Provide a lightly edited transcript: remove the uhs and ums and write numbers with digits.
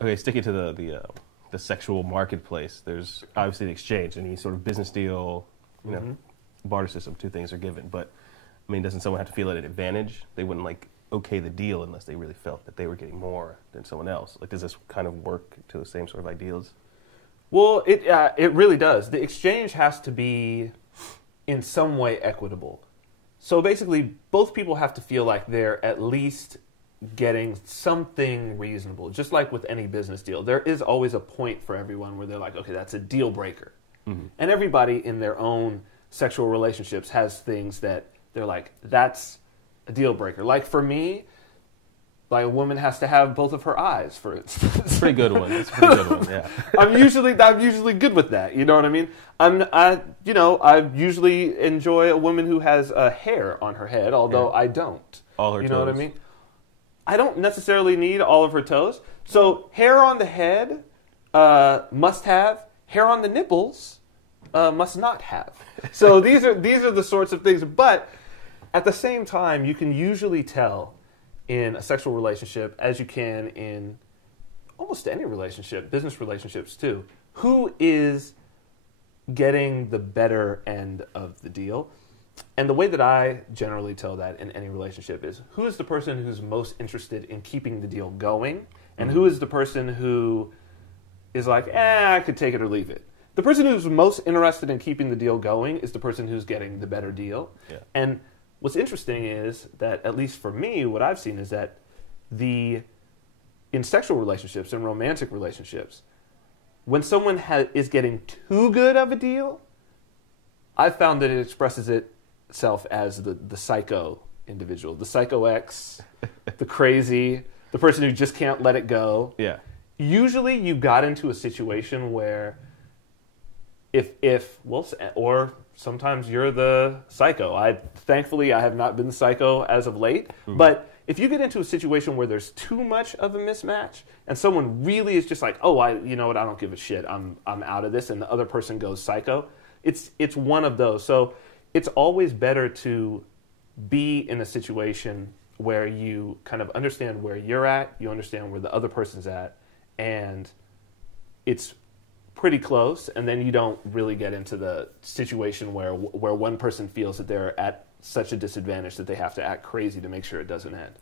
Okay, sticking to the sexual marketplace, there's obviously the exchange, any sort of business deal, you know, barter system. Two things are given, but I mean, doesn't someone have to feel at an advantage? They wouldn't like okay the deal unless they really felt that they were getting more than someone else. Like, does this kind of work to the same sort of ideals? Well, it really does. The exchange has to be in some way equitable. So basically, both people have to feel like they're at least getting something reasonable. Just like with any business deal, there is always a point for everyone where they're like, okay, that's a deal breaker. Mm-hmm. And everybody in their own sexual relationships has things that they're like, that's a deal breaker. Like for me, like a woman has to have both of her eyes, for instance. Pretty good one. It's a pretty good one. Yeah. I'm usually good with that. You know what I mean? I usually enjoy a woman who has hair on her head, although I don't. All her toes. You know what I mean? I don't necessarily need all of her toes. So hair on the head must have. Hair on the nipples must not have. So these are the sorts of things. But at the same time, you can usually tell in a sexual relationship, as you can in almost any relationship, business relationships too, who is getting the better end of the deal. And the way that I generally tell that in any relationship is who is the person who's most interested in keeping the deal going, and who is the person who is like, I could take it or leave it. The person who's most interested in keeping the deal going is the person who's getting the better deal. Yeah. And what's interesting is that, at least for me, what I've seen is that in sexual relationships and romantic relationships, when someone is getting too good of a deal, I've found that it expresses itself as the psycho individual, the psycho ex, the crazy, the person who just can't let it go. Yeah. Usually you got into a situation where or sometimes you're the psycho. Thankfully, I have not been the psycho as of late. Mm-hmm. But if you get into a situation where there's too much of a mismatch, and someone really is just like, you know what, I don't give a shit, I'm out of this, and the other person goes psycho, it's one of those. So it's always better to be in a situation where you kind of understand where you're at, you understand where the other person's at, and it's pretty close, and then you don't really get into the situation where one person feels that they're at such a disadvantage that they have to act crazy to make sure it doesn't end.